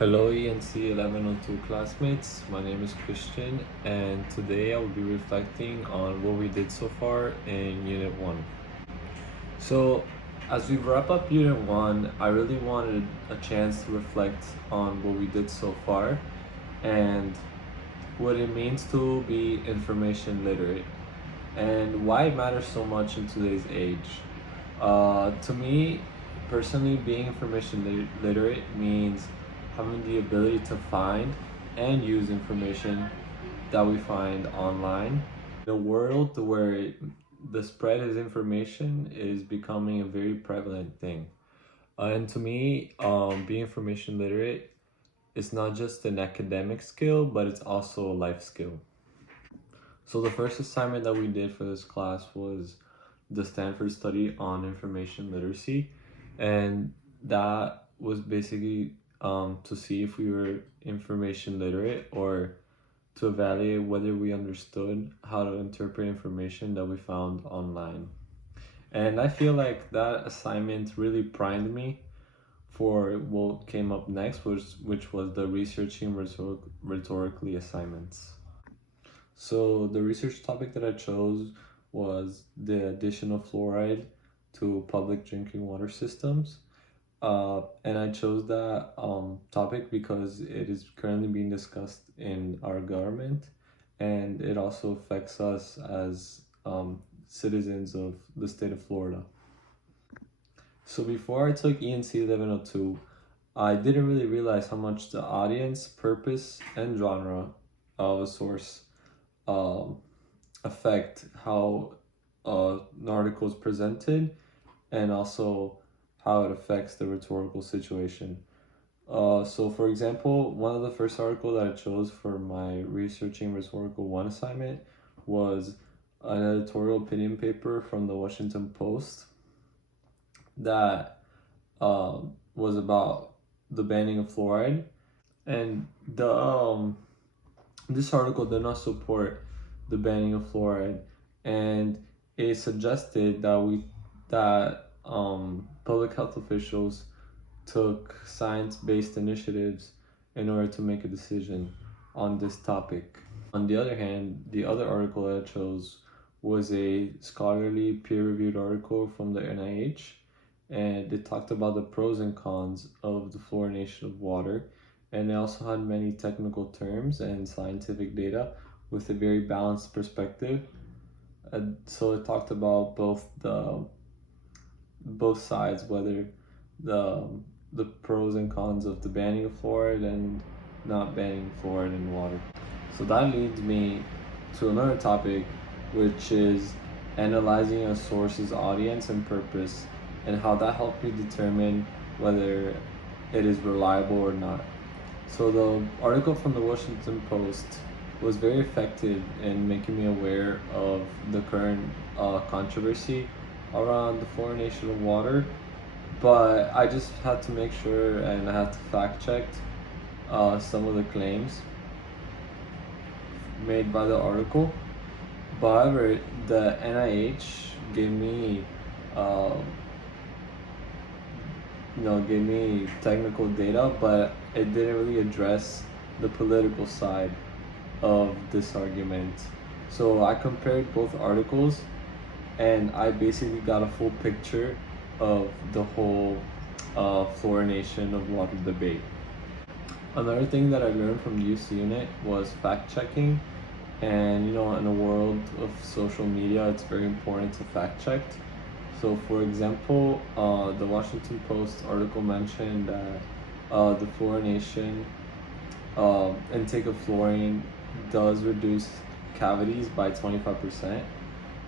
Hello ENC 1102 classmates, my name is Christian and today I will be reflecting on what we did so far in Unit 1. So as we wrap up Unit 1, I really wanted a chance to reflect on what we did so far and what it means to be information literate and why it matters so much in today's age. To me, personally, being information literate means having the ability to find and use information that we find online. In a world where the spread of information is becoming a very prevalent thing. And to me, being information literate is not just an academic skill, but it's also a life skill. So the first assignment that we did for this class was the Stanford study on information literacy, and that was basically to see if we were information literate or to evaluate whether we understood how to interpret information that we found online. And I feel like that assignment really primed me for what came up next, which was the researching rhetorically assignments. So the research topic that I chose was the addition of fluoride to public drinking water systems. And I chose that topic because it is currently being discussed in our government and it also affects us as citizens of the state of Florida. So before I took ENC 1102, I didn't really realize how much the audience, purpose, and genre of a source um, affect how an article is presented and also how it affects the rhetorical situation. So for example, one of the first articles that I chose for my Researching Rhetorical 1 assignment was an editorial opinion paper from the Washington Post that was about the banning of fluoride. And this article did not support the banning of fluoride, and it suggested that public health officials took science-based initiatives in order to make a decision on this topic. On the other hand, the other article that I chose was a scholarly peer-reviewed article from the NIH, and it talked about the pros and cons of the fluorination of water, and it also had many technical terms and scientific data with a very balanced perspective. So it talked about both sides, whether the the pros and cons of the banning of fluoride and not banning fluoride in water. So that leads me to another topic, which is analyzing a source's audience and purpose and how that helped me determine whether it is reliable or not. So the article from the Washington Post was very effective in making me aware of the current controversy around the fluorination of water, but I just had to make sure and I had to fact check some of the claims made by the article. However, the NIH gave me, uh, gave me technical data, but it didn't really address the political side of this argument. So I compared both articles and I basically got a full picture of the whole fluorination of water debate. Another thing that I learned from this unit was fact checking, and in a world of social media, it's very important to fact check. So, for example, the Washington Post article mentioned that the fluorination intake of fluorine does reduce cavities by 25%.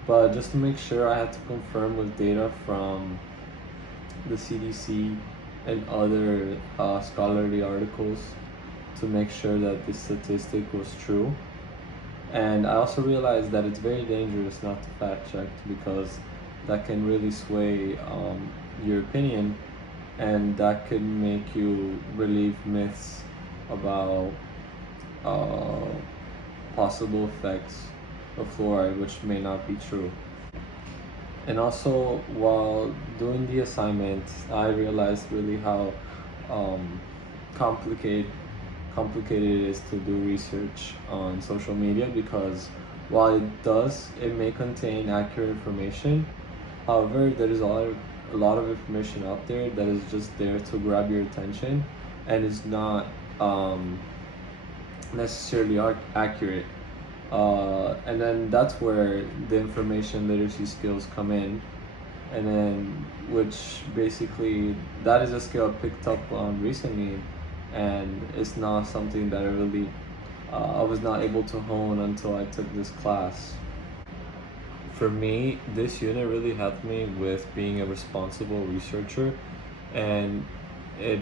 But just to make sure, I had to confirm with data from the CDC and other scholarly articles to make sure that this statistic was true. And I also realized that it's very dangerous not to fact check because that can really sway your opinion, and that could make you believe myths about uh, possible effects of fluoride, which may not be true. And also, while doing the assignment, I realized really how um, complicated complicated it is to do research on social media, because while it may contain accurate information. However, there is a lot of information out there that is just there to grab your attention and is not necessarily accurate. And then that's where the information literacy skills come in, and then which basically that is a skill I picked up on recently, and it's not something that I was not able to hone until I took this class. For me, this unit really helped me with being a responsible researcher, and it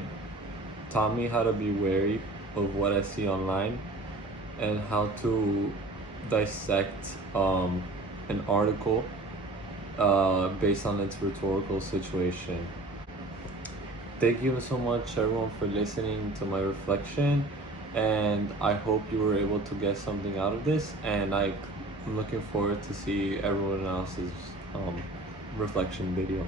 taught me how to be wary of what I see online and how to dissect an article based on its rhetorical situation. Thank you so much, everyone, for listening to my reflection, and I hope you were able to get something out of this. And I'm looking forward to see everyone else's reflection video.